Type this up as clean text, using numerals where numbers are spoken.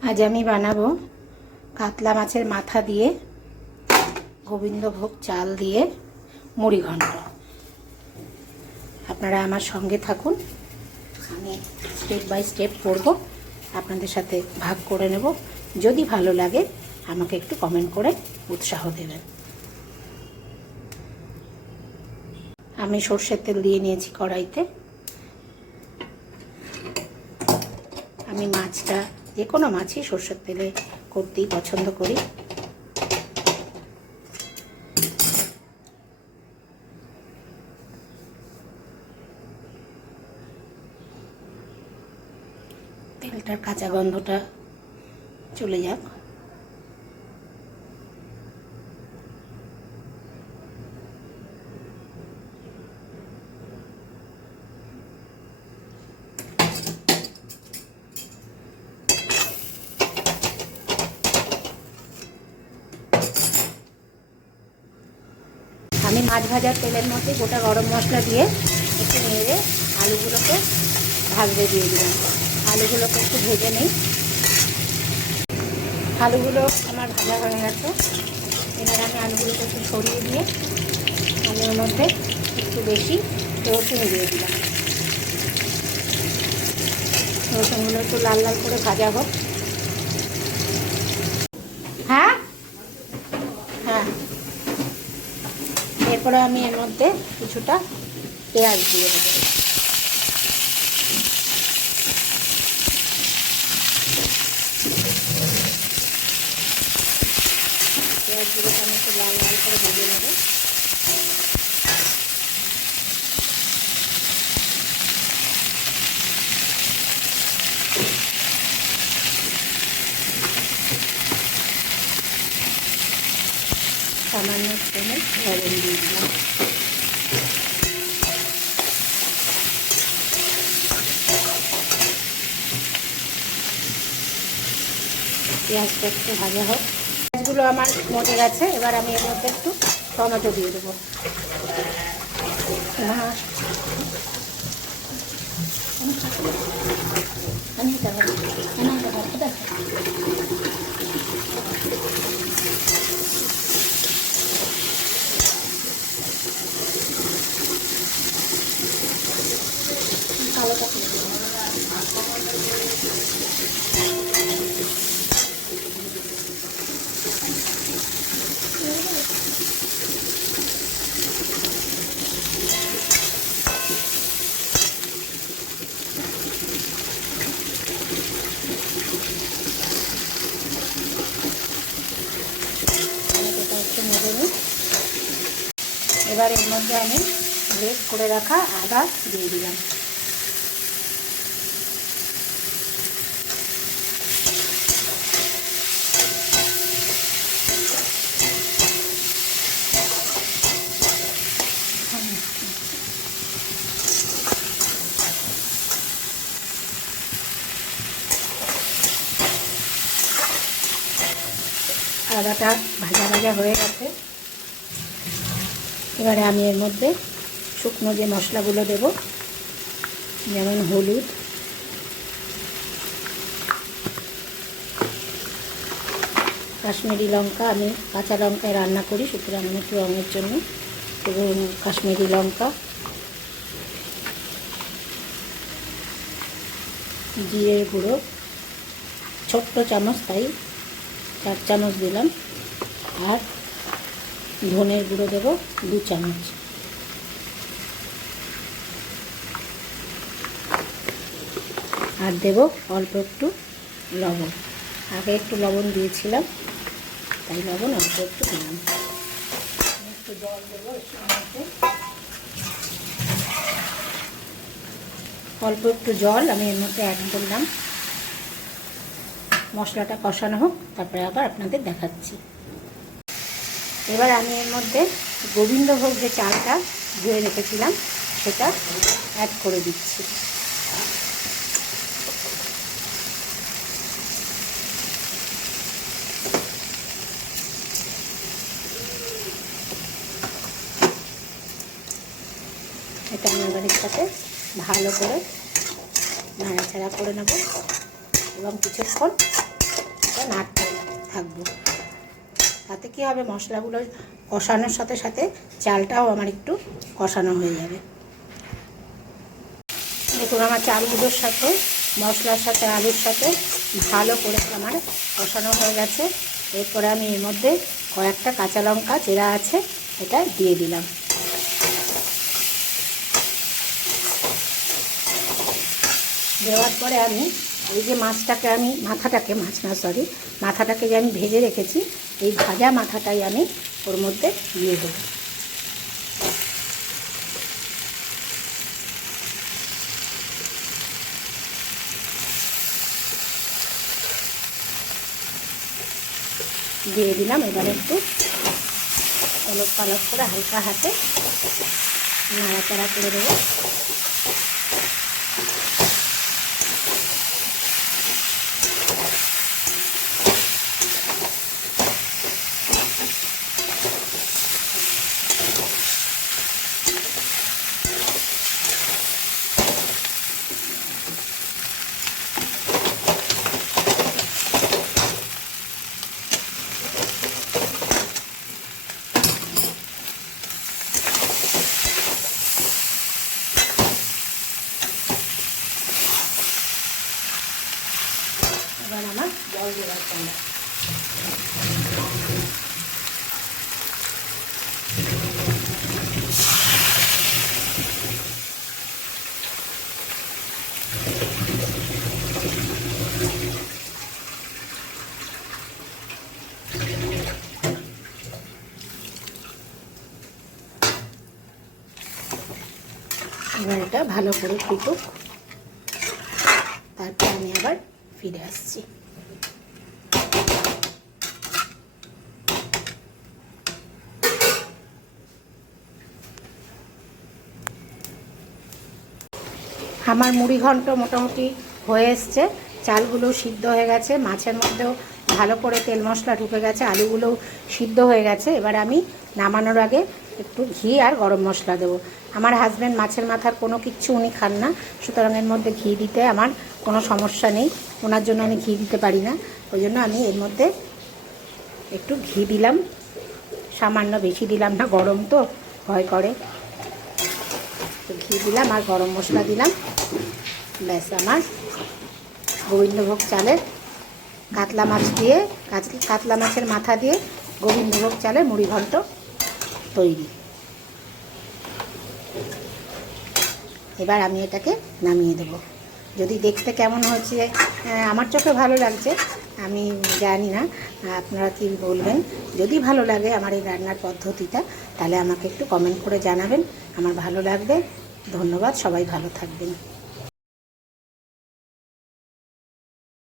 আজ আমি বানাবো কাতলা মাছের মাথা দিয়ে গোবিন্দভোগ চাল দিয়ে মুড়ি ঘন্ট। আপনারা আমার সঙ্গে থাকুন, আমি স্টেপ বাই স্টেপ করব, আপনাদের সাথে ভাগ করে নেব। যদি ভালো লাগে আমাকে একটু কমেন্ট করে উৎসাহ দেবেন। আমি সরষের তেল দিয়ে নিয়েছি কড়াইতে। আমি মাছটা যে কোনো মাছই সরষের তেলে করতেই পছন্দ করি। তেলটার কাঁচা গন্ধটা চলে যাক। আমি মাছ ভাজার তেলের মধ্যে গোটা গরম মশলা দিয়ে একটু নেড়ে আলুগুলোকে ভাজতে দিয়ে দিলাম। আলুগুলোকে একটু ভেজে নিই। আলুগুলো আমার ভাজা হয়ে গেছে। এবার আমি আলুগুলোকে একটু সরিয়ে দিয়ে আলুর মধ্যে একটু বেশি রসুন দিয়ে দিলাম। রসুনগুলো একটু লাল লাল করে ভাজা হোক। হ্যাঁ হ্যাঁ এরপরে আমি এর মধ্যে কিছুটা পেঁয়াজ দিয়ে দেবো। পেঁয়াজগুলোকে আমি একটু লাল লাল করে ভেজে নেব। সামান্য চামচ লবণ দিয়ে দিলাম। পেঁয়াজটা একটু ভাজা হোক। পেঁয়াজগুলো আমার মজে গেছে। এবার আমি এর মধ্যে একটু টমেটো দিয়ে দেবো। এবার এর মধ্যে আমি গ্রেট করে রাখা আদা দিয়ে দিলাম। আদাটা ভাজা ভাজা হয়ে গেছে। এবারে আমি এর মধ্যে শুকনো যে মশলাগুলো দেব, যেমন হলুদ, কাশ্মীরি লঙ্কা। আমি কাঁচা লঙ্কায় রান্না করি, সুতরাং আমি একটু রঙের জন্য এবং কাশ্মীরি লঙ্কা, জিরের গুঁড়ো ছোট্ট চামচ, তাই 4 চামচ দিলাম। আর ধনের গুঁড়ো দেব 2 চামচ। আর দেব অল্প একটু লবণ। আগে একটু লবণ দিয়েছিলাম, তাই লবণ অল্প একটু দিলাম। একটু জল দেবো এর মধ্যে, অল্প একটু জল আমি এর মধ্যে অ্যাড করলাম। মশলাটা কষানো হোক, তারপরে আবার আপনাদের দেখাচ্ছি। এবার আমি এর মধ্যে গোবিন্দভোগ যে চালটা ধুয়ে রেখেছিলাম সেটা অ্যাড করে দিচ্ছি। এটা আমি এবার এর সাথে ভালো করে নাড়াচাড়া করে নেব এবং কিছুক্ষণ এটা নাড়তে থাকবো। তাতে কী হবে, মশলাগুলো কষানোর সাথে সাথে চালটাও আমার একটু কষানো হয়ে যাবে। দেখুন আমার চালগুলোর সাথে মশলার সাথে আলুর সাথে ভালো করে আমার কষানো হয়ে গেছে। এরপরে আমি এর মধ্যে কয়েকটা কাঁচা লঙ্কা চেরা আছে এটা দিয়ে দিলাম। দেওয়ার পরে আমি এই যে মাছটাকে আমি মাথাটাকে যে আমি ভেজে রেখেছি, এই ভাজা মাথাটাই আমি ওর মধ্যে দিয়ে দেবো। দিয়ে দিলাম। এবার একটু ওলট পালট করে হালকা হাতে নাড়াচাড়া করে দেবো। এবার আমার জল দেওয়ার পালা। এবার এটা ভালো করে ফুটুক, তারপর আমি আবার ফিরে আসছি। আমার মুড়ি ঘন্ট মোটামুটি হয়ে এসছে, চালগুলো সিদ্ধ হয়ে গেছে, মাছের মধ্যেও ভালো করে তেল মশলা ঢুকে গেছে, আলুগুলোও সিদ্ধ হয়ে গেছে। এবার আমি নামানোর আগে একটু ঘি আর গরম মশলা দেবো। আমার হাজব্যান্ড মাছের মাথার কোনো কিচ্ছু উনি খান না, সুতরাং এর মধ্যে ঘি দিতে আমার কোনো সমস্যা নেই, ওনার জন্য আমি ঘি দিতে পারি না, ওই জন্য আমি এর মধ্যে একটু ঘি দিলাম, সামান্য, বেশি দিলাম না, গরম তো ভয় করে। ঘি দিলাম আর গরম মশলা দিলাম, ব্যাস আমার গোবিন্দভোগ চালের কাতলা মাছ দিয়ে, কাতলা মাছের মাথা দিয়ে গোবিন্দভোগ চালের মুড়ি ঘন্ট তৈরি। এবার আমি এটাকে নামিয়ে দেবো। যদি দেখতে কেমন হচ্ছে, আমার চোখে ভালো লাগছে, আমি জানি না আপনারা কি বলবেন। যদি ভালো লাগে আমার এই রান্নার পদ্ধতিটা, তাহলে আমাকে একটু কমেন্ট করে জানাবেন, আমার ভালো লাগবে। ধন্যবাদ, সবাই ভালো থাকবেন।